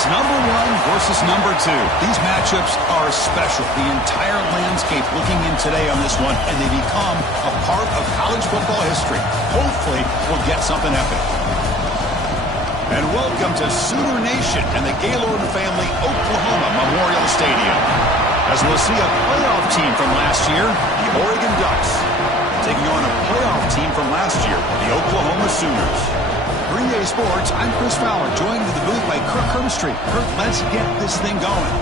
It's number 1 versus number 2. These matchups are special. The entire landscape looking in today on this one, and they become a part of college football history. Hopefully, we'll get something epic. And welcome to Sooner Nation and the Gaylord family Oklahoma Memorial Stadium, as we'll see a playoff team from last year, the Oregon Ducks, taking on a playoff team from last year, the Oklahoma Sooners. Green Day Sports, I'm Chris Fowler, joined in the booth by Kirk Hermstreet. Kirk, let's get this thing going.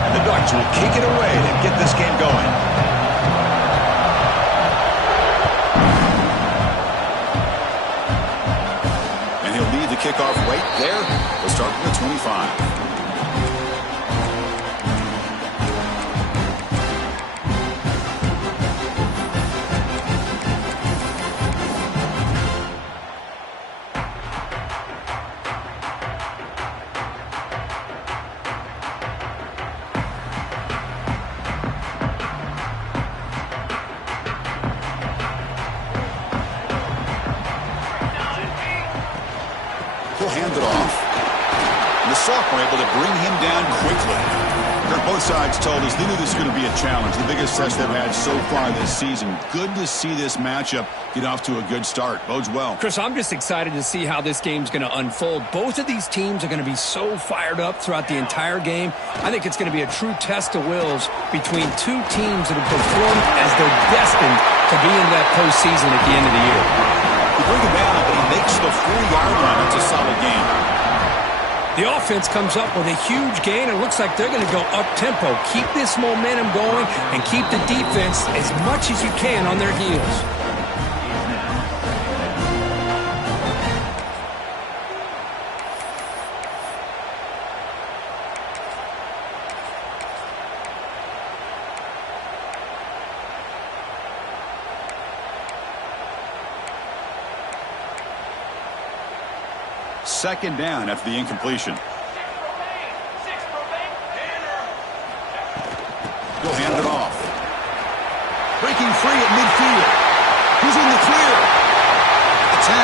And the Ducks will kick it away to get this game going. Kickoff right there. We'll start from the 25. He'll hand it off. And the sophomore able to bring him down quickly. Both sides told us they knew this was going to be a challenge. The biggest test they've had so far this season. Good to see this matchup get off to a good start. Bodes well. Chris, I'm just excited to see how this game's going to unfold. Both of these teams are going to be so fired up throughout the entire game. I think it's going to be a true test of wills between two teams that have performed as they're destined to be in that postseason at the end of the year. You bring him down, but he makes the 4-yard line. It's a solid game. The offense comes up with a huge gain. It looks like they're going to go up-tempo. Keep this momentum going and keep the defense as much as you can on their heels. Second down after the incompletion. He'll hand it off. Breaking free at midfield. He's in the clear. The 10.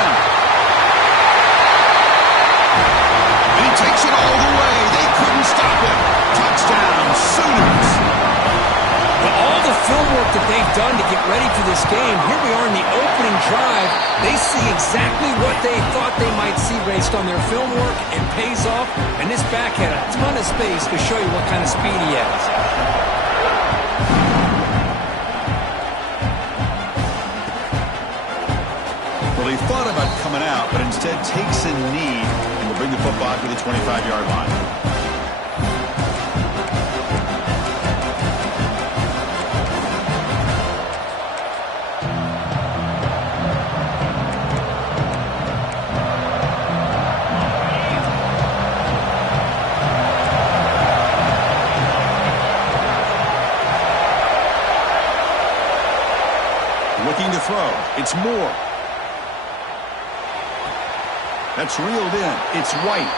And he takes it all the way. They couldn't stop him. Touchdown, Sooners. Well, all the film work that they've done to get ready for this game, here we are in the opening drive. They see exactly what they thought they might see based on their film work. It pays off, and this back had a ton of space to show you what kind of speed he has. Well, he thought about coming out, but instead takes a knee and will bring the football to the 25-yard line. Looking to throw. It's Moore. That's reeled in. It's White.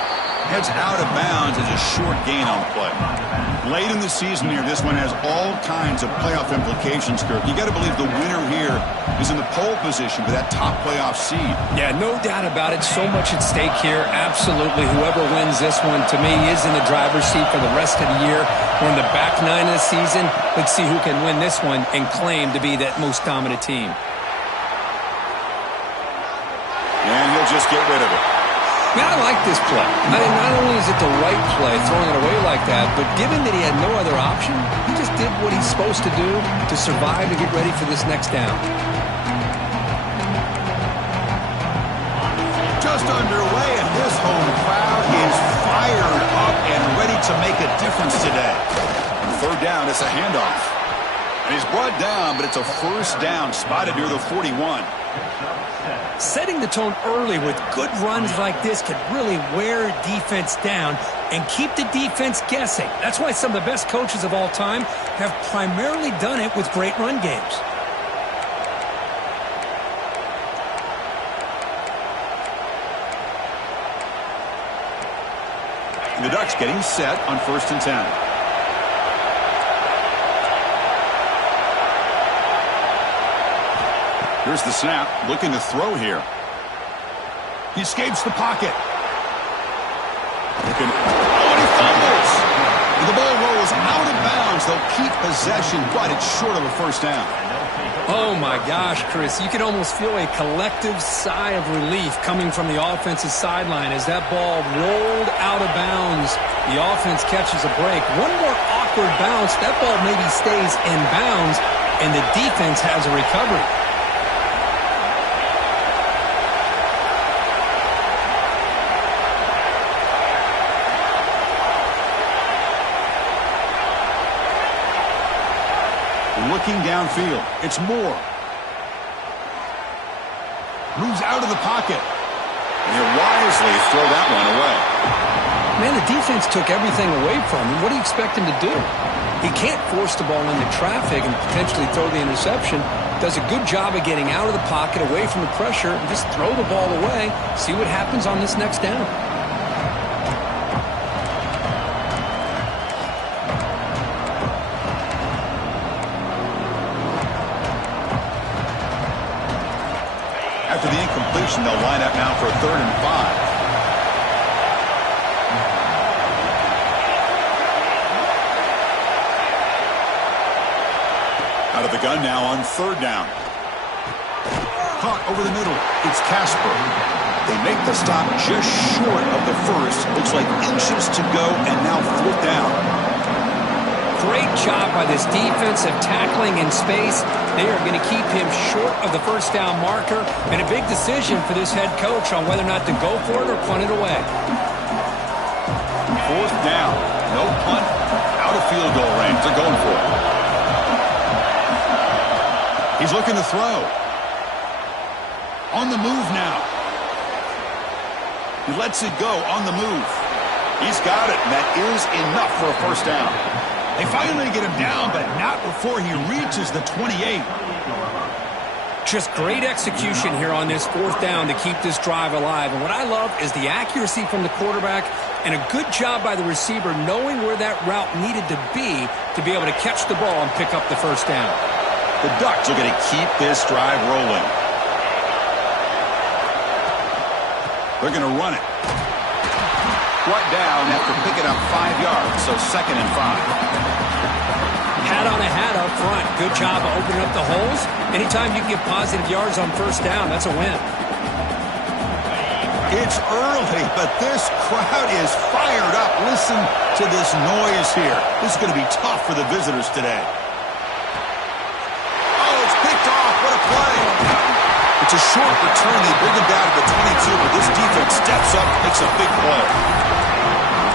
Heads out of bounds as a short gain on the play. Late in the season here, this one has all kinds of playoff implications, Kirk. You got to believe the winner here is in the pole position for that top playoff seed. Yeah, no doubt about it. So much at stake here. Absolutely. Whoever wins this one, to me, is in the driver's seat for the rest of the year. We're in the back nine of the season. Let's see who can win this one and claim to be that most dominant team. And he'll just get rid of it. Man, I like this play. I mean, not only is it the right play, throwing it away like that, but given that he had no other option, he just did what he's supposed to do to survive to get ready for this next down. Just underway, and this home crowd is fired up and ready to make a difference today. Third down, it's a handoff. And he's brought down, but it's a first down spotted near the 41. Setting the tone early with good runs like this could really wear defense down and keep the defense guessing. That's why some of the best coaches of all time have primarily done it with great run games. The Ducks getting set on 1st and 10. Here's the snap, looking to throw here. He escapes the pocket. And he fumbles. The ball rolls out of bounds. They'll keep possession, but it's short of a first down. Oh, my gosh, Chris. You can almost feel a collective sigh of relief coming from the offensive sideline as that ball rolled out of bounds. The offense catches a break. One more awkward bounce. That ball maybe stays in bounds, and the defense has a recovery. Looking downfield. It's Moore. Moves out of the pocket. And he'll wisely throw that one away. Man, the defense took everything away from him. What do you expect him to do? He can't force the ball into traffic and potentially throw the interception. Does a good job of getting out of the pocket, away from the pressure, and just throw the ball away. See what happens on this next down. After the incompletion, they'll line up now for a 3rd and 5. Out of the gun now on 3rd down. Caught over the middle. It's Casper. They make the stop just short of the first. Looks like inches to go, and now 4th down. Great job by this defense of tackling in space. They are going to keep him short of the first down marker, and a big decision for this head coach on whether or not to go for it or punt it away. 4th down. No punt. Out of field goal range. They're going for it. He's looking to throw. On the move now. He lets it go on the move. He's got it, and that is enough for a first down. They finally get him down, but not before he reaches the 28. Just great execution here on this 4th down to keep this drive alive. And what I love is the accuracy from the quarterback and a good job by the receiver knowing where that route needed to be able to catch the ball and pick up the first down. The Ducks are going to keep this drive rolling. They're going to run it. Brought down after picking up 5 yards, so 2nd and 5. Hat on a hat up front. Good job of opening up the holes. Anytime you get positive yards on first down, that's a win. It's early, but this crowd is fired up. Listen to this noise here. This is going to be tough for the visitors today. Oh, it's picked off. What a play. It's a short return. They bring him down to the 22, but this defense steps up and makes a big play.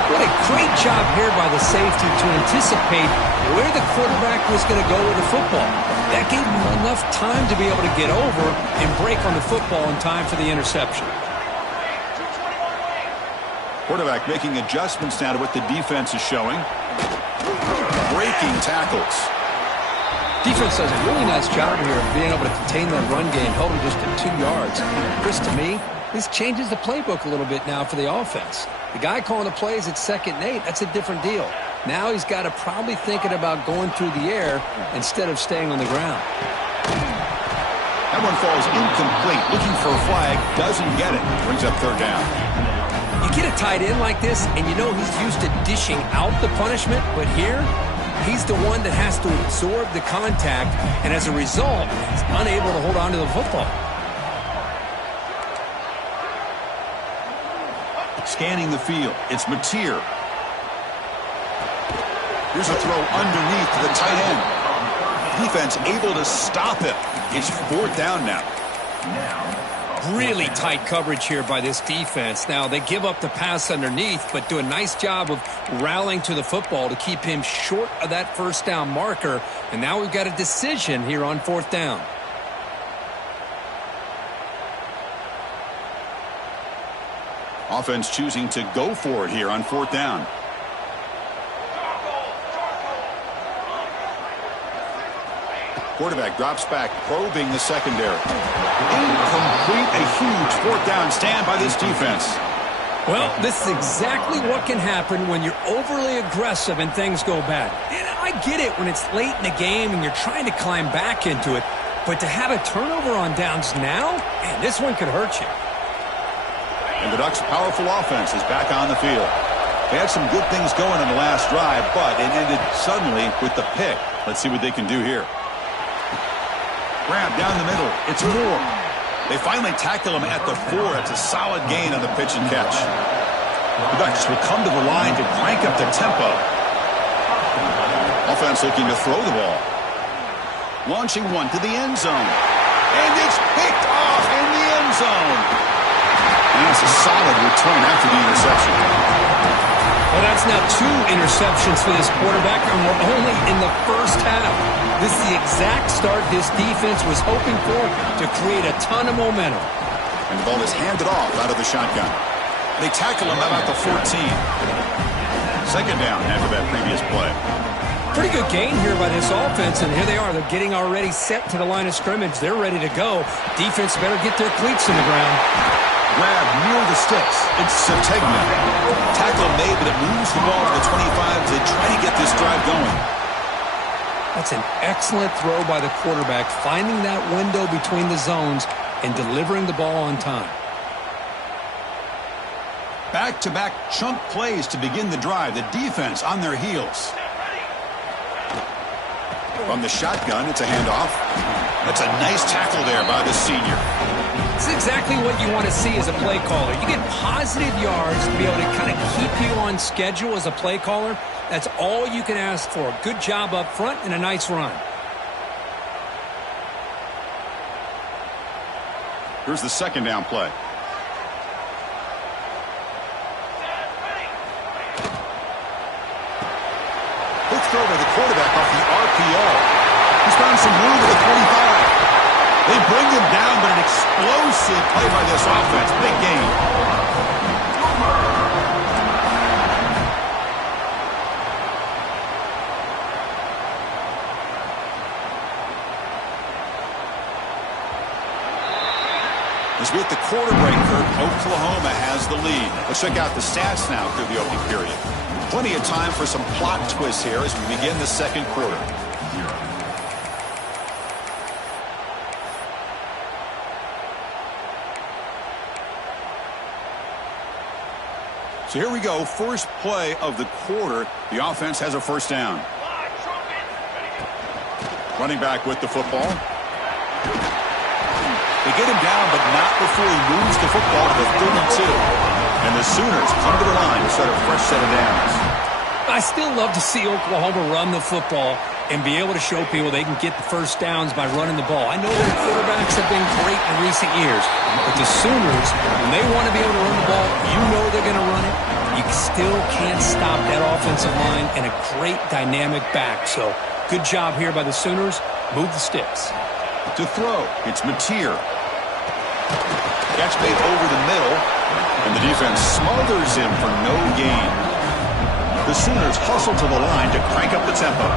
What a great job here by the safety to anticipate where the quarterback was going to go with the football. That gave him enough time to be able to get over and break on the football in time for the interception. Quarterback making adjustments now to what the defense is showing. Breaking tackles. Defense does a really nice job here of being able to contain that run game, held him just to 2 yards. Chris, to me, this changes the playbook a little bit now for the offense. The guy calling the plays at 2nd and 8, that's a different deal. Now he's got to probably thinking about going through the air instead of staying on the ground. That one falls incomplete. Looking for a flag, doesn't get it. Brings up 3rd down. You get a tight end like this, and you know he's used to dishing out the punishment, but here, he's the one that has to absorb the contact, and as a result, he's unable to hold on to the football. Scanning the field. It's Mateer. Here's a throw underneath to the tight end. Defense able to stop him. It's 4th down now. Really tight coverage here by this defense. Now, they give up the pass underneath, but do a nice job of rallying to the football to keep him short of that first down marker. And now we've got a decision here on 4th down. Offense choosing to go for it here on 4th down. Quarterback drops back, probing the secondary. Incomplete, a huge 4th down stand by this defense. Well, this is exactly what can happen when you're overly aggressive and things go bad. And I get it when it's late in the game and you're trying to climb back into it. But to have a turnover on downs now, man, this one could hurt you. And the Ducks' powerful offense is back on the field. They had some good things going on the last drive, but it ended suddenly with the pick. Let's see what they can do here. Grab down the middle. It's Moore. They finally tackle him at the 4. It's a solid gain on the pitch and catch. The Ducks will come to the line to crank up the tempo. Offense looking to throw the ball. Launching one to the end zone. And it's picked off in the end zone. And that's a solid return after the interception. Well, that's now 2 interceptions for this quarterback, and we're only in the first half. This is the exact start this defense was hoping for to create a ton of momentum. And the ball is handed off out of the shotgun. They tackle him about the 14. Second down after that previous play. Pretty good gain here by this offense, and here they are. They're getting already set to the line of scrimmage. They're ready to go. Defense better get their cleats in the ground. Grab near the sticks. It's Sategna. Tackle made, but it moves the ball to the 25 to try to get this drive going. That's an excellent throw by the quarterback, finding that window between the zones and delivering the ball on time. Back-to-back chunk plays to begin the drive. The defense on their heels. From the shotgun, it's a handoff. That's a nice tackle there by the senior. It's exactly what you want to see as a play caller. You get positive yards to be able to kind of keep you on schedule as a play caller. That's all you can ask for. Good job up front and a nice run. Here's the second down play. Quick throw by the quarterback off the RPO. He's found some room at the 25. They bring him down, but an explosive play by this offense. Big gain. As we hit the quarter break, Kirk, Oklahoma has the lead. Let's check out the stats now through the opening period. Plenty of time for some plot twists here as we begin the second quarter. So here we go, first play of the quarter. The offense has a first down. Running back with the football. They get him down, but not before he moves the football to the 32. And the Sooners come to the line to start a fresh set of downs. I still love to see Oklahoma run the football and be able to show people they can get the first downs by running the ball. I know their quarterbacks have been great in recent years, but the Sooners, when they want to be able to run the ball, you know they're going to run it. You still can't stop that offensive line and a great dynamic back. So good job here by the Sooners. Move the sticks. To throw, it's Mateer. Catch made over the middle, and the defense smothers him for no gain. The Sooners hustle to the line to crank up the tempo.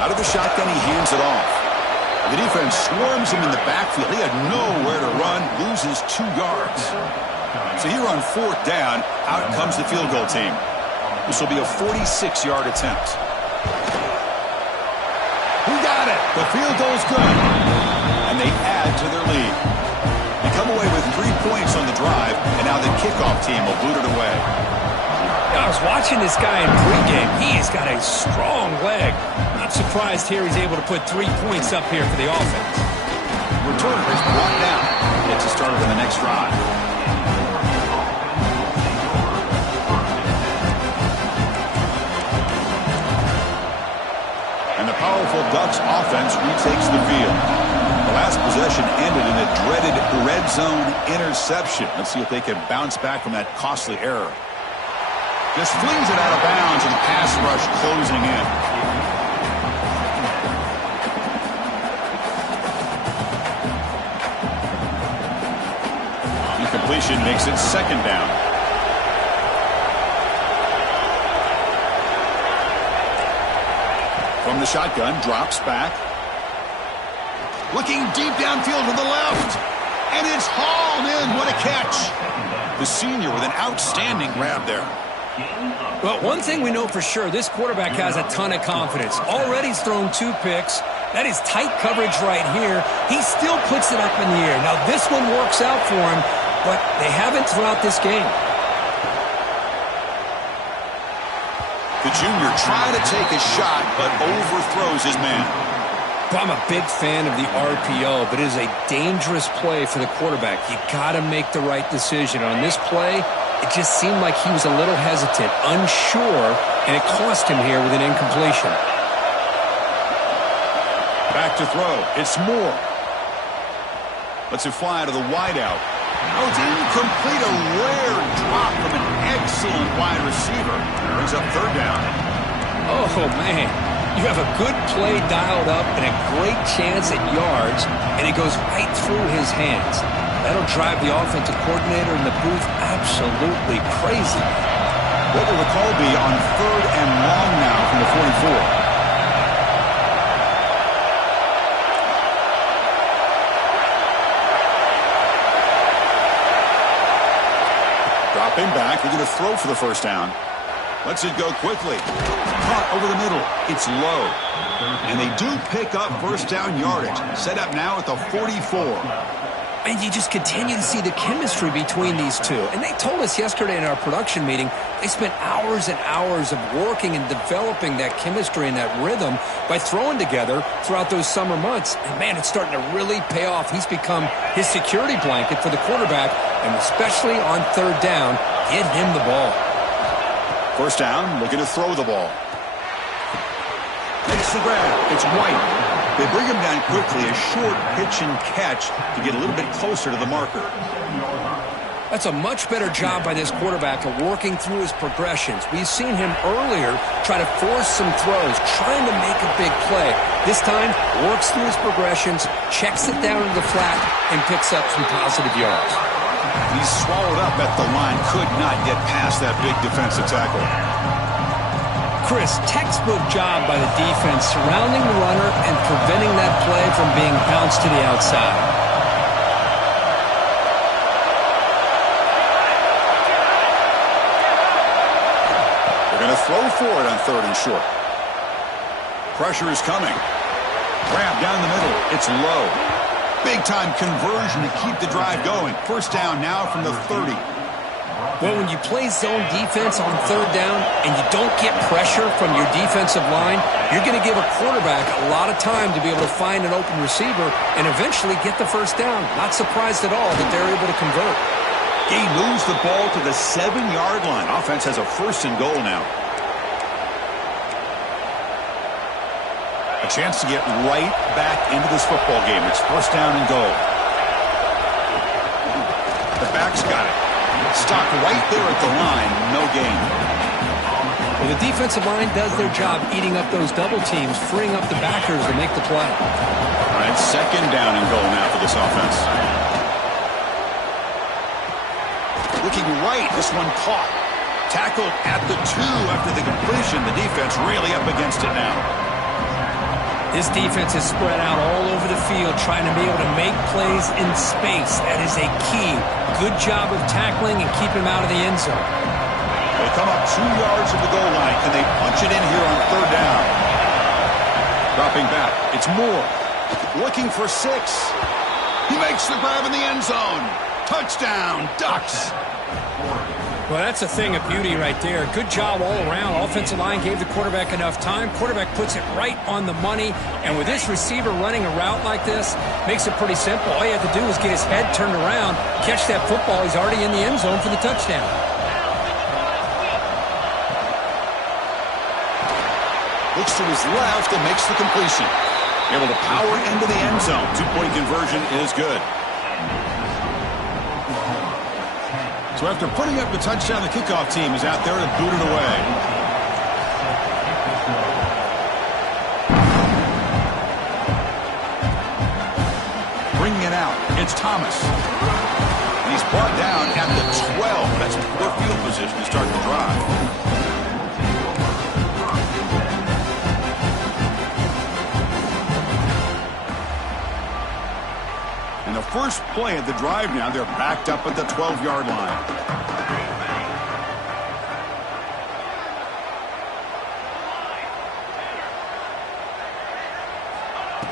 Out of the shotgun, he hands it off. The defense swarms him in the backfield. He had nowhere to run, loses 2 yards. So here on fourth down, out comes the field goal team. This will be a 46-yard attempt. Who got it? The field goal's good. And they add to their lead. They come away with 3 points on the drive, and now the kickoff team will boot it away. I was watching this guy in pregame. He has got a strong leg. Not surprised here he's able to put 3 points up here for the offense. Return is brought down. Gets us started on the next drive. And the powerful Ducks offense retakes the field. The last possession ended in a dreaded red zone interception. Let's see if they can bounce back from that costly error. Just flings it out of bounds, and the pass rush closing in. Incompletion makes it second down. From the shotgun, drops back. Looking deep downfield to the left. And it's hauled in. What a catch. The senior with an outstanding grab there. Well, one thing we know for sure, this quarterback has a ton of confidence. Already he's thrown 2 picks. That is tight coverage right here. He still puts it up in the air. Now, this one works out for him, but they haven't throughout this game. The junior trying to take a shot, but overthrows his man. I'm a big fan of the RPO, but it is a dangerous play for the quarterback. You got to make the right decision. On this play, it just seemed like he was a little hesitant, unsure, and it cost him here with an incompletion. Back to throw. It's Moore. Lets it fly to the wideout. Oh, it's incomplete. A rare drop from an excellent wide receiver. Brings up 3rd down. Oh, man. You have a good play dialed up and a great chance at yards, and it goes right through his hands. That'll drive the offensive coordinator in the booth absolutely crazy. What will the call be on 3rd and long now from the 44? Dropping back. They're going to throw for the 1st down. Lets it go quickly. Caught over the middle. It's low. And they do pick up 1st down yardage. Set up now at the 44. And you just continue to see the chemistry between these two. And they told us yesterday in our production meeting, they spent hours and hours of working and developing that chemistry and that rhythm by throwing together throughout those summer months. And, man, it's starting to really pay off. He's become his security blanket for the quarterback, and especially on 3rd down, get him the ball. 1st down, looking to throw the ball. Makes the grab. It's White. They bring him down quickly, a short pitch and catch to get a little bit closer to the marker. That's a much better job by this quarterback of working through his progressions. We've seen him earlier try to force some throws, trying to make a big play. This time, works through his progressions, checks it down to the flat, and picks up some positive yards. He's swallowed up at the line, could not get past that big defensive tackle. Chris, textbook job by the defense surrounding the runner and preventing that play from being bounced to the outside. They're going to throw for it on 3rd and short. Pressure is coming. Grab down the middle. It's low. Big-time conversion to keep the drive going. 1st down now from the 30. Well, when you play zone defense on 3rd down and you don't get pressure from your defensive line, you're going to give a quarterback a lot of time to be able to find an open receiver and eventually get the 1st down. Not surprised at all that they're able to convert. He moves the ball to the 7-yard line. Offense has a 1st and goal now. A chance to get right back into this football game. It's 1st down and goal. The back's got it. Stopped right there at the line. No gain. Well, the defensive line does their job eating up those double teams, freeing up the backers to make the play. All right, 2nd down and goal now for this offense. Looking right. This one caught. Tackled at the 2 after the completion. The defense really up against it now. This defense is spread out all over the field, trying to be able to make plays in space. That is a key. Good job of tackling and keep him out of the end zone. They come up 2 yards from the goal line. Can they punch it in here on 3rd down? Dropping back. It's Moore. Looking for 6. He makes the grab in the end zone. Touchdown, Ducks. Well, that's a thing of beauty right there. Good job all around. Offensive line gave the quarterback enough time. Quarterback puts it right on the money. And with this receiver running a route like this, makes it pretty simple. All you have to do is get his head turned around, catch that football. He's already in the end zone for the touchdown. Looks to his left and makes the completion. Able to power into the end zone. 2-point conversion is good. So after putting up the touchdown, the kickoff team is out there to boot it away. Bringing it out, it's Thomas. And he's brought down at the 12. That's poor field position to start the drive. first play of the drive now. They're backed up at the 12-yard line.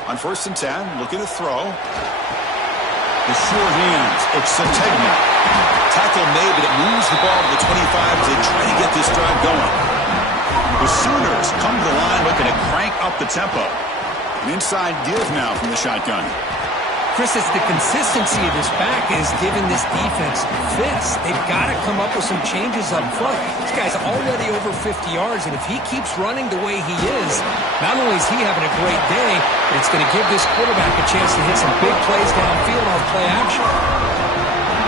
On 1st and 10, looking to throw. The sure hands. It's Sategna. Tackle made, but it moves the ball to the 25 as they try to get this drive going. The Sooners come to the line looking to crank up the tempo. An inside give now from the shotgun. Chris, it's the consistency of this back is giving this defense fits. They've got to come up with some changes up front. This guy's already over 50 yards, and if he keeps running the way he is, not only is he having a great day, but it's going to give this quarterback a chance to hit some big plays downfield off play action.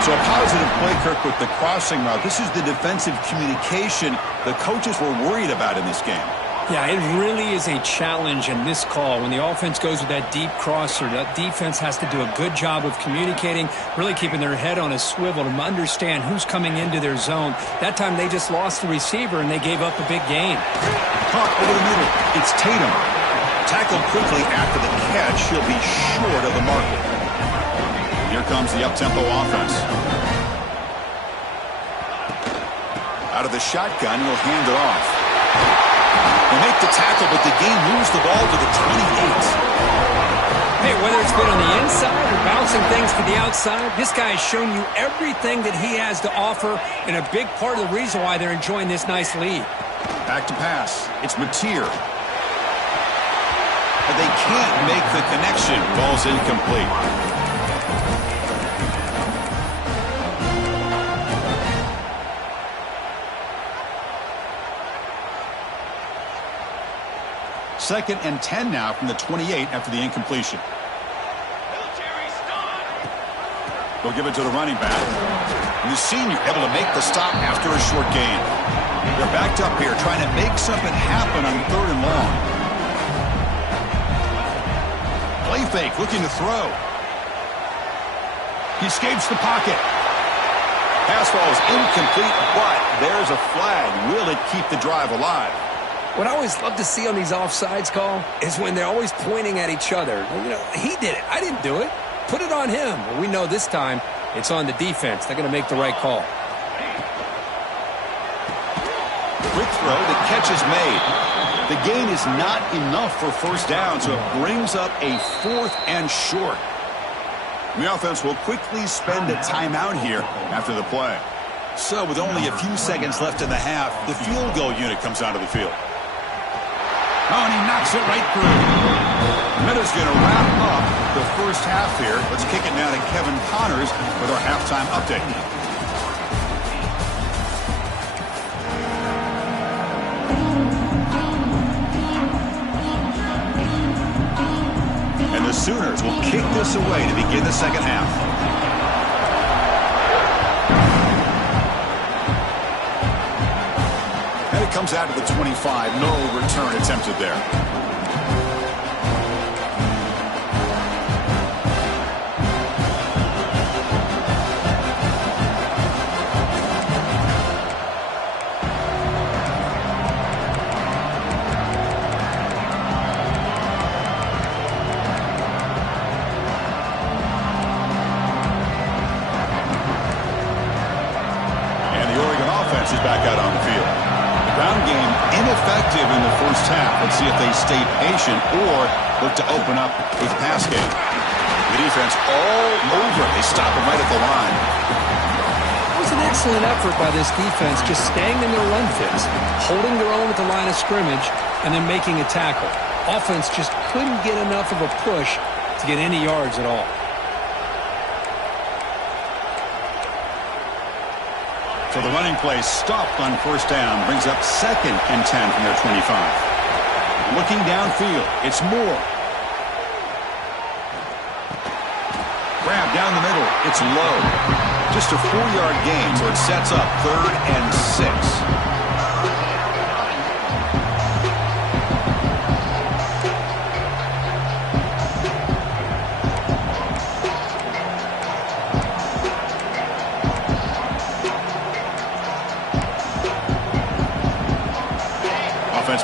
So a positive play, Kirk, with the crossing route. This is the defensive communication the coaches were worried about in this game. Yeah, it really is a challenge in this call. When the offense goes with that deep crosser, that defense has to do a good job of communicating, really keeping their head on a swivel to understand who's coming into their zone. That time they just lost the receiver and they gave up a big gain. Caught over the middle. It's Tatum. Tackled quickly after the catch. He'll be short of the marker. Here comes the up-tempo offense. Out of the shotgun, he'll hand it off. They make the tackle, but the game moves the ball to the 28. Hey, whether it's been on the inside or bouncing things to the outside, this guy has shown you everything that he has to offer, and a big part of the reason why they're enjoying this nice lead. Back to pass. It's Mateer. But they can't make the connection. Ball's incomplete. Second and 10 now from the 28 after the incompletion. They'll give it to the running back. And the senior able to make the stop after a short gain. They're backed up here trying to make something happen on 3rd and long. Play fake, looking to throw. He escapes the pocket. Pass ball is incomplete, but there's a flag. Will it keep the drive alive? What I always love to see on these offsides call is when they're always pointing at each other. You know, he did it. I didn't do it. Put it on him. Well, we know this time it's on the defense. They're going to make the right call. Quick throw. The catch is made. The gain is not enough for 1st down, so it brings up a 4th and short. The offense will quickly spend a timeout here after the play. So with only a few seconds left in the half, the field goal unit comes onto the field. Oh, and he knocks it right through. Minutes going to wrap up the first half here. Let's kick it now to Kevin Connors with our halftime update. And the Sooners will kick this away to begin the second half. Comes out of the 25. No return attempted there. And the Oregon offense is back out on the field. Ground game ineffective in the first half. Let's see if they stay patient or look to open up with pass game. The defense all over. They stop them right at the line. It was an excellent effort by this defense, just staying in their run fits, holding their own at the line of scrimmage, and then making a tackle. Offense just couldn't get enough of a push to get any yards at all. So the running play stopped on 1st down, brings up 2nd and 10 from their 25. Looking downfield, it's Moore. Grab down the middle, it's low. Just a 4-yard gain, so it sets up 3rd and 6.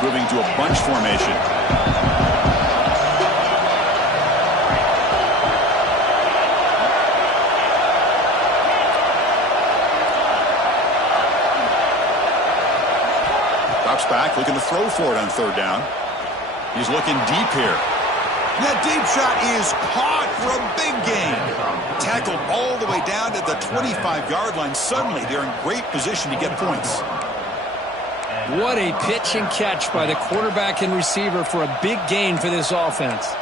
Moving to a bunch formation. Steps back, looking to throw for it on third down. He's looking deep here. That deep shot is caught for a big gain. Tackled all the way down to the 25-yard line. Suddenly, they're in great position to get points. What a pitch and catch by the quarterback and receiver for a big gain for this offense.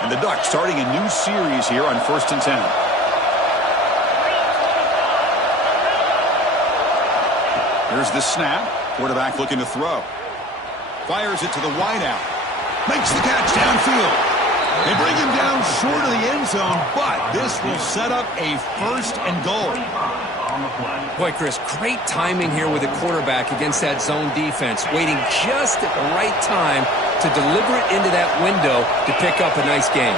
And the Ducks starting a new series here on 1st and 10. Here's the snap. Quarterback looking to throw. Fires it to the wideout. Makes the catch downfield. They bring him down short of the end zone, but this will set up a 1st and goal. Boy, Chris, great timing here with the quarterback against that zone defense, waiting just at the right time to deliver it into that window to pick up a nice gain.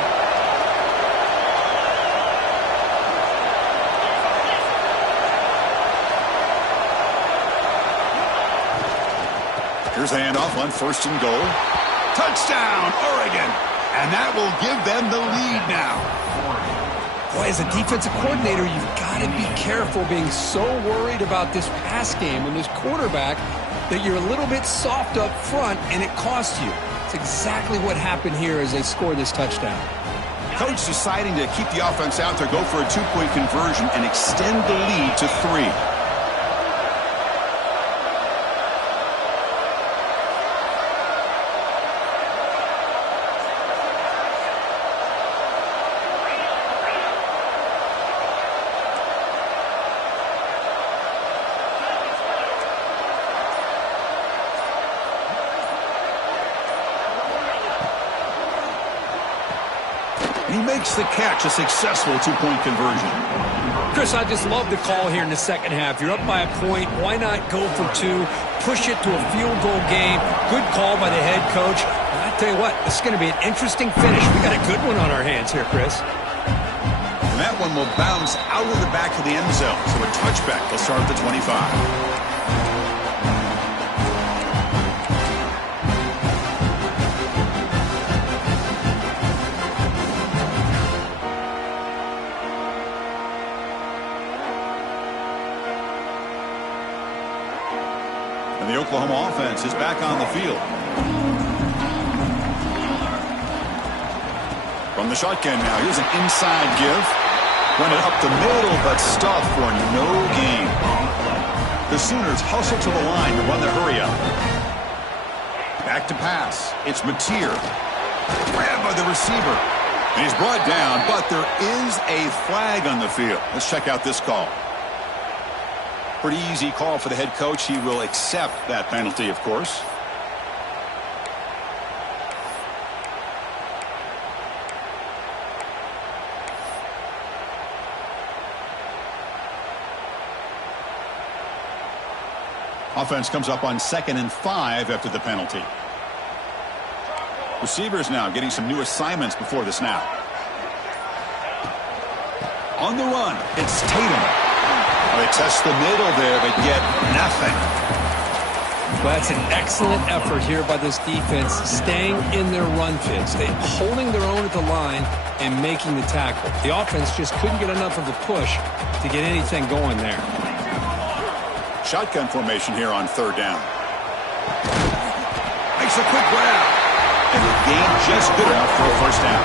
Here's the handoff on 1st and goal. Touchdown, Oregon. And that will give them the lead now. Boy, as a defensive coordinator, you've got to be careful being so worried about this pass game and this quarterback that you're a little bit soft up front and it costs you. It's exactly what happened here as they score this touchdown. Coach deciding to keep the offense out there, go for a 2-point conversion and extend the lead to 3. He makes the catch, a successful 2-point conversion. Chris, I just love the call here in the second half. You're up by a point. Why not go for 2? Push it to a field goal game. Good call by the head coach. And I tell you what, this is going to be an interesting finish. We got a good one on our hands here, Chris. And that one will bounce out of the back of the end zone. So a touchback. They'll start at the 25. And the Oklahoma offense is back on the field. From the shotgun now, here's an inside give. Run it up the middle, but stuffed for no gain. The Sooners hustle to the line to run the hurry up. Back to pass. It's Mateer. Grabbed by the receiver. And he's brought down, but there is a flag on the field. Let's check out this call. Pretty easy call for the head coach. He will accept that penalty, of course. Offense comes up on 2nd and 5 after the penalty. Receivers now getting some new assignments before the snap. On the run, it's Tatum. They test the middle there, but get nothing. Well, that's an excellent effort here by this defense, staying in their run fits. They're holding their own at the line and making the tackle. The offense just couldn't get enough of a push to get anything going there. Shotgun formation here on 3rd down. Makes a quick grab. And the gain just good enough for a 1st down.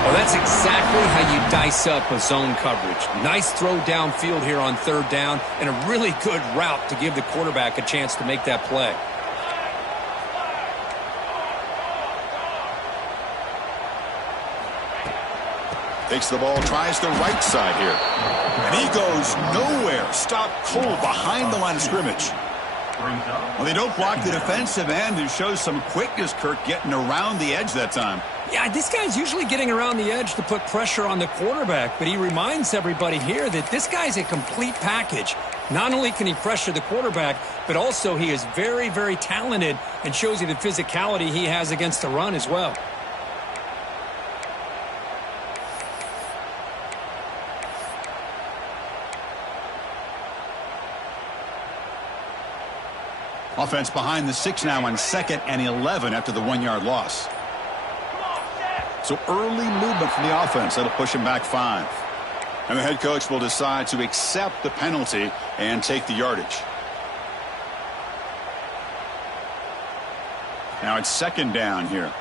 Well, that's exactly how you dice up a zone coverage. Nice throw downfield here on 3rd down and a really good route to give the quarterback a chance to make that play. Takes the ball, tries the right side here. And he goes nowhere. Stopped cold behind the line of scrimmage. Well, they don't block the defensive end, who shows some quickness, Kirk, getting around the edge that time. Yeah, this guy's usually getting around the edge to put pressure on the quarterback, but he reminds everybody here that this guy's a complete package. Not only can he pressure the quarterback, but also he is very, very talented and shows you the physicality he has against the run as well. Offense behind the 6 now on 2nd and 11 after the 1-yard loss. So early movement from the offense. That'll push him back 5. And the head coach will decide to accept the penalty and take the yardage. Now it's 2nd down here.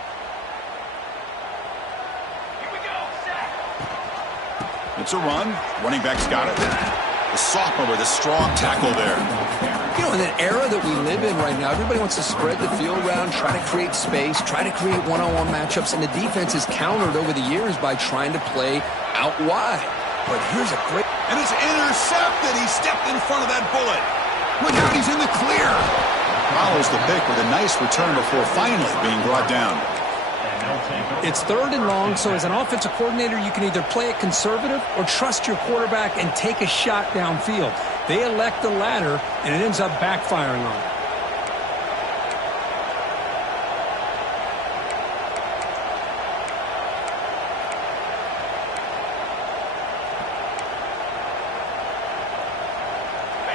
It's a run. Running back's got it. The sophomore with a strong tackle there. You know, in an era that we live in right now, everybody wants to spread the field around, try to create space, try to create one-on-one matchups, and the defense is countered over the years by trying to play out wide. But here's a great... And it's intercepted. He stepped in front of that bullet. Look out, he's in the clear. Follows the pick with a nice return before finally being brought down. It's 3rd and long, so as an offensive coordinator, you can either play it conservative or trust your quarterback and take a shot downfield. They elect the latter, and it ends up backfiring on them.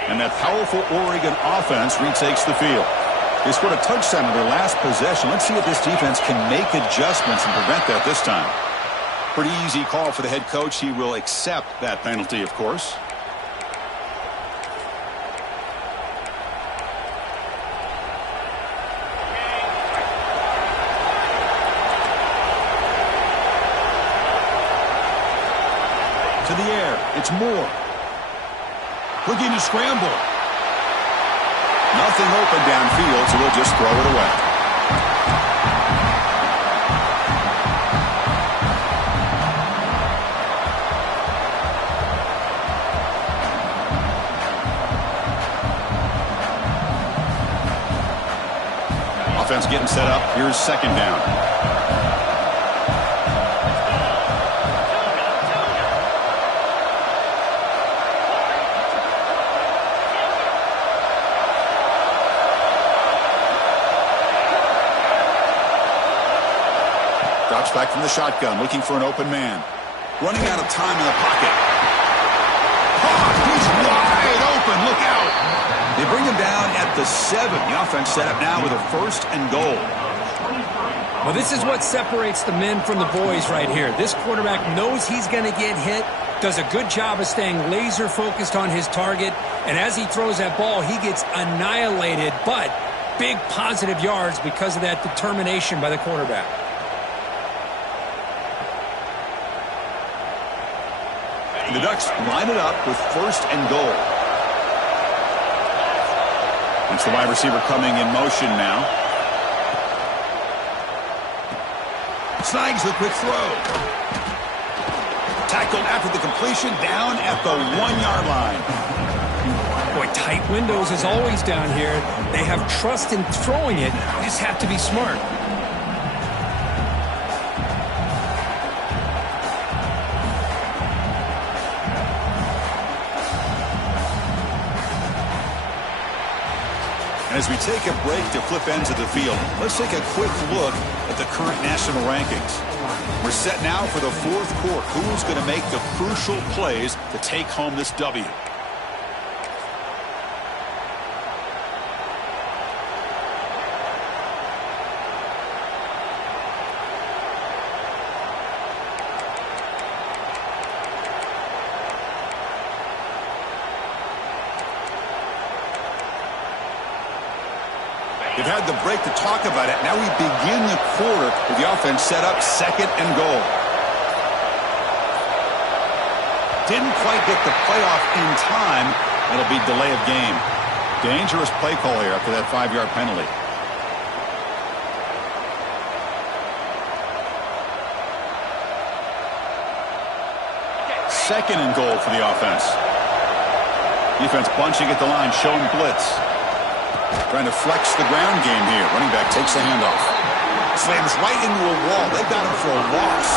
And that powerful Oregon offense retakes the field. They scored a touchdown in their last possession. Let's see if this defense can make adjustments and prevent that this time. Pretty easy call for the head coach. He will accept that penalty, of course. To the air. It's Moore. Looking to scramble. Nothing open downfield, so we'll just throw it away. Offense getting set up. Here's 2nd down. Drops back from the shotgun, looking for an open man. Running out of time in the pocket. Oh, he's wide open. Look out. They bring him down at the 7. The offense set up now with a 1st and goal. Well, this is what separates the men from the boys right here. This quarterback knows he's going to get hit, does a good job of staying laser focused on his target, and as he throws that ball, he gets annihilated, but big positive yards because of that determination by the quarterback. The Ducks line it up with 1st and goal. It's the wide receiver coming in motion now. Snags the quick throw. Tackled after the completion, down at the 1-yard line. Boy, tight windows is always down here. They have trust in throwing it. You just have to be smart. As we take a break to flip ends of the field, let's take a quick look at the current national rankings. We're set now for the 4th quarter. Who's going to make the crucial plays to take home this W? They've had the break to talk about it. Now we begin the quarter with the offense set up 2nd and goal. Didn't quite get the playoff in time. It'll be delay of game. Dangerous play call here after that 5-yard penalty. Second and goal for the offense. Defense bunching at the line, showing blitz. Trying to flex the ground game here. Running back takes the handoff. Slams right into a wall. They've got him for a loss.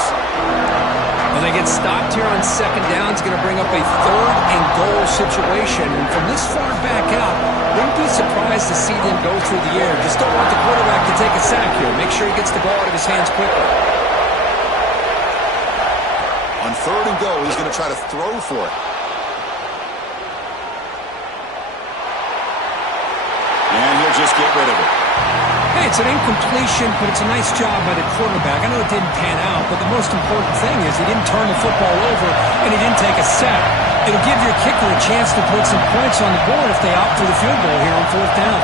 Well, they get stopped here on 2nd down. It's going to bring up a 3rd and goal situation. And from this far back out, wouldn't be surprised to see them go through the air. Just don't want the quarterback to take a sack here. Make sure he gets the ball out of his hands quickly. On 3rd and goal, he's going to try to throw for it. And he'll just get rid of it. Hey, it's an incompletion, but it's a nice job by the quarterback. I know it didn't pan out, but the most important thing is he didn't turn the football over and he didn't take a sack. It'll give your kicker a chance to put some points on the board if they opt for the field goal here on 4th down.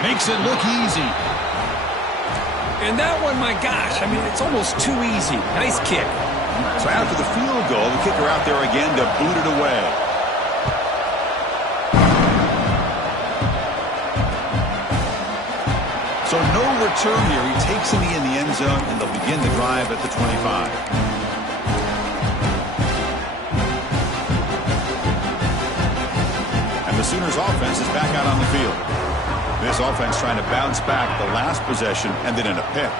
Makes it look easy. And that one, my gosh, I mean, it's almost too easy. Nice kick. So after the field goal, the kicker out there again to boot it away. So no return here. He takes it in the end zone, and they'll begin the drive at the 25. And the Sooners offense is back out on the field. This offense trying to bounce back the last possession and then in a pick.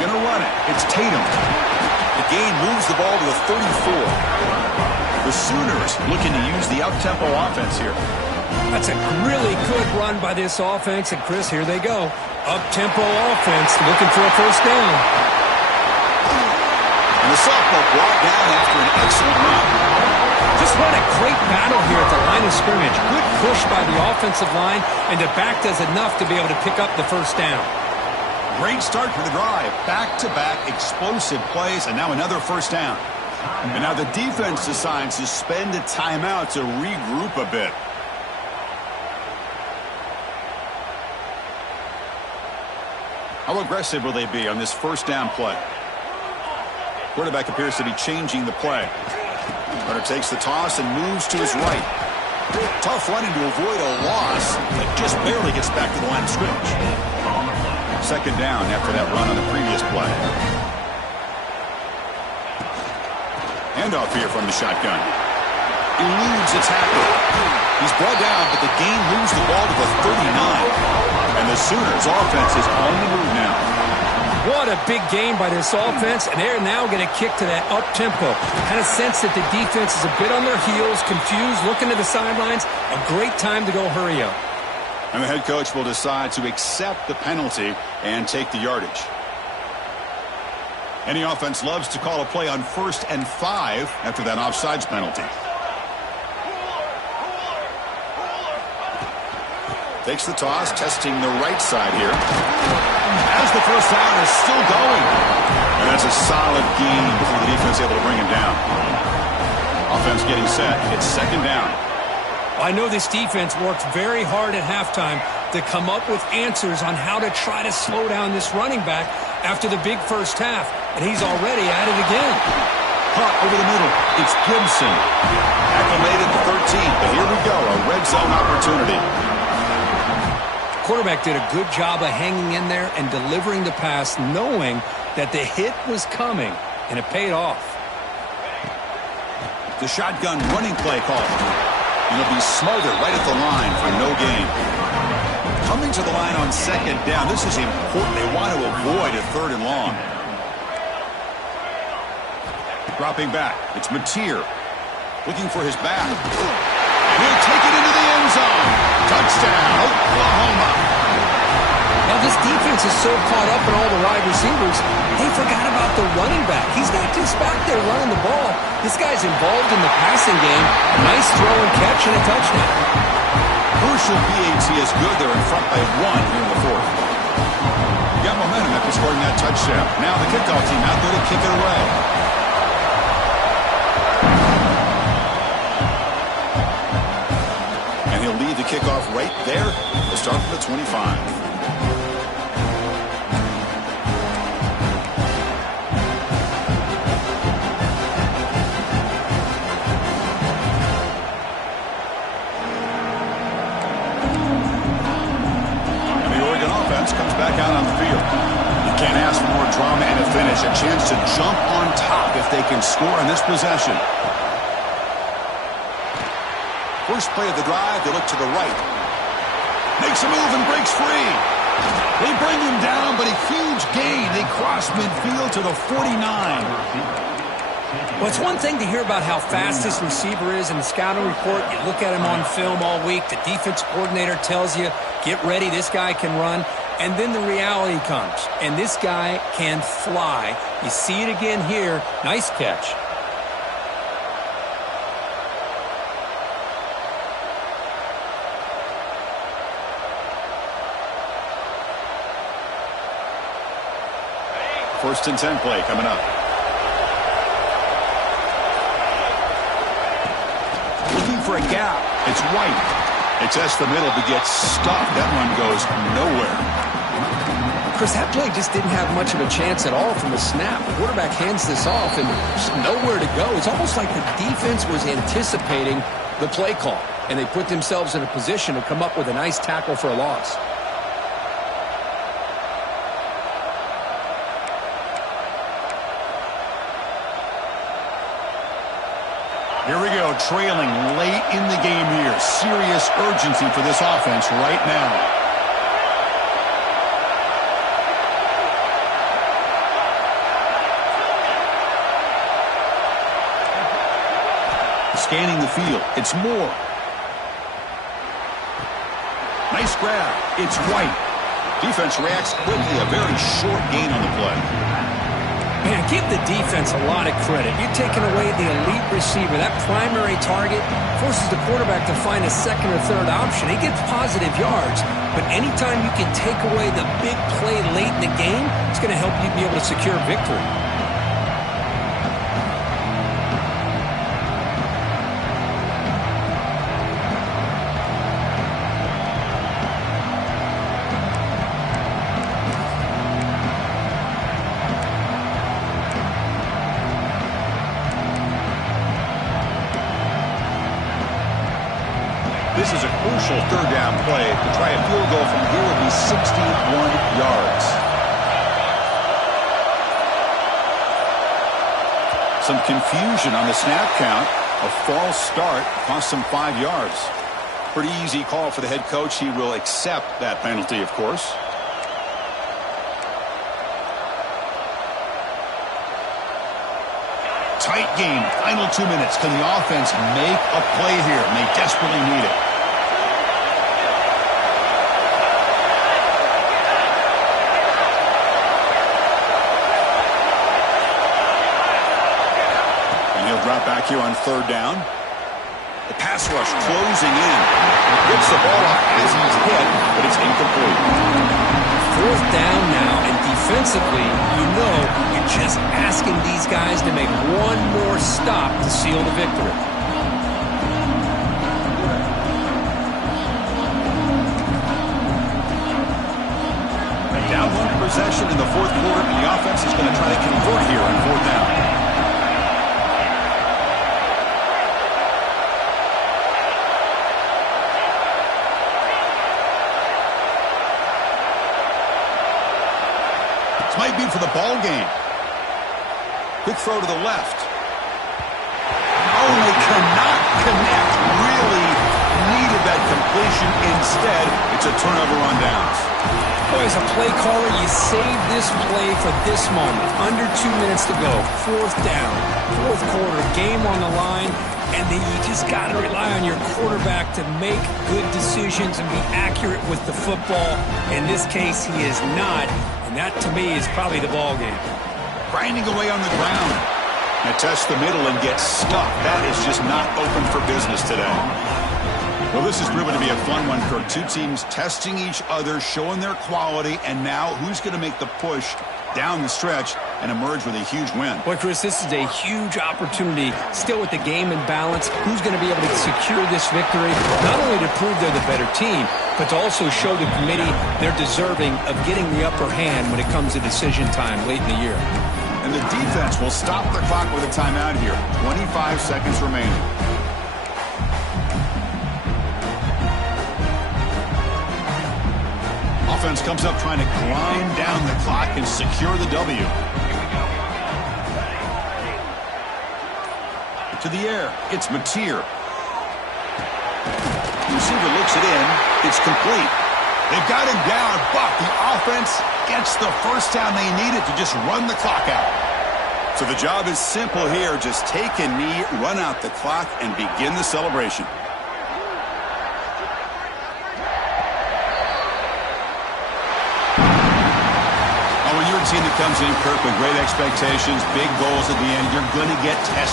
Going to run it. It's Tatum. The gain moves the ball to the 34. The Sooners looking to use the up-tempo offense here. That's a really good run by this offense. And, Chris, here they go. Up-tempo offense looking for a first down. And the sophomore brought down after an excellent run. Just run a great battle here at the line of scrimmage. Good push by the offensive line, and the back does enough to be able to pick up the first down. Great start for the drive. Back-to-back explosive plays, and now another first down. And now the defense decides to spend a timeout to regroup a bit. How aggressive will they be on this first down play? Quarterback appears to be changing the play. Runner takes the toss and moves to his right. Tough running to avoid a loss, but just barely gets back to the line of scrimmage. Second down after that run on the previous play. Handoff here from the shotgun. Eludes a tackle. He's brought down, but the gain moves the ball to the 39. And the Sooners offense is on the move now. What a big game by this offense, and they're now going to kick to that up-tempo. Kind of sense that the defense is a bit on their heels, confused, looking to the sidelines. A great time to go hurry up. And the head coach will decide to accept the penalty and take the yardage. Any offense loves to call a play on 1st and 5 after that offsides penalty. Takes the toss, testing the right side here. As the first down is still going. And that's a solid gain before the defense able to bring him down. Offense getting set. It's second down. I know this defense worked very hard at halftime to come up with answers on how to try to slow down this running back after the big first half. And he's already at it again. Hot over the middle. It's Gibson. Acclimated the 13th. But here we go. A red zone opportunity. Quarterback did a good job of hanging in there and delivering the pass, knowing that the hit was coming, and it paid off. The shotgun running play call. It'll be smothered right at the line for no gain. Coming to the line on second down. This is important. They want to avoid a 3rd and long. Dropping back. It's Mateer looking for his back. And he'll take it into the end zone. Touchdown, Oklahoma. Now this defense is so caught up in all the wide receivers, they forgot about the running back. He's not just back there running the ball. This guy's involved in the passing game. A nice throw and catch and a touchdown. Crucial PAT is good. They're in front by 1 here in the 4th. Got momentum after scoring that touchdown. Now the kickoff team out there to kick it away. He'll lead the kickoff right there to start from the 25. And the Oregon offense comes back out on the field. You can't ask for more drama and a finish. A chance to jump on top if they can score on this possession. First play of the drive, they look to the right. Makes a move and breaks free. They bring him down, but a huge gain. They cross midfield to the 49. Well, it's one thing to hear about how fast this receiver is in the scouting report. You look at him on film all week. The defense coordinator tells you, get ready, this guy can run. And then the reality comes, and this guy can fly. You see it again here. Nice catch. First and 10 play coming up. Looking for a gap. It's White. They test the middle but gets stuffed. That one goes nowhere. Chris, that play just didn't have much of a chance at all from the snap. The quarterback hands this off and just nowhere to go. It's almost like the defense was anticipating the play call, and they put themselves in a position to come up with a nice tackle for a loss. Here we go, trailing late in the game here. Serious urgency for this offense right now. Scanning the field. It's Moore. Nice grab. It's White. Defense reacts quickly. A very short gain on the play. Man, give the defense a lot of credit. You're taking away the elite receiver. That primary target forces the quarterback to find a second or third option. He gets positive yards, but anytime you can take away the big play late in the game, it's going to help you be able to secure victory. This is a crucial third down play. To try a field goal from here would be 61 yards. Some confusion on the snap count. A false start cost them 5 yards. Pretty easy call for the head coach. He will accept that penalty, of course. Tight game. Final 2 minutes. Can the offense make a play here? And they desperately need it. And he'll drop back here on third down. The pass rush closing in. Gets the ball off as he's hit, but it's incomplete. Fourth down now, and defensively, you know you're just asking these guys to make one more stop to seal the victory. Down one possession in the fourth quarter, and the offense is going to try to convert here on fourth down. This might be for the ball game. Quick throw to the left. Oh, and they cannot connect. Really needed that completion. Instead, it's a turnover on downs. Boy, as a play caller, you save this play for this moment. Under 2 minutes to go. Fourth down. Fourth quarter. Game on the line. And then you just got to rely on your quarterback to make good decisions and be accurate with the football. In this case, he is not. And that, to me, is probably the ball game. Grinding away on the ground. Now test the middle and get stuck. That is just not open for business today. Well, this has proven to be a fun one, Kirk. Two teams testing each other, showing their quality, and now who's going to make the push down the stretch and emerge with a huge win? Boy, Chris, this is a huge opportunity. Still with the game in balance, who's going to be able to secure this victory? Not only to prove they're the better team, but to also show the committee they're deserving of getting the upper hand when it comes to decision time late in the year. And the defense will stop the clock with a timeout here. 25 seconds remaining. Offense comes up trying to grind down the clock and secure the W. To the air, it's Mateer. The receiver looks it in. It's complete. They've got him down, but the offense gets the first down they needed to just run the clock out. So the job is simple here. Just take a knee, run out the clock, and begin the celebration. When you're a team that comes in, Kirk, with great expectations, big goals at the end, you're going to get tested.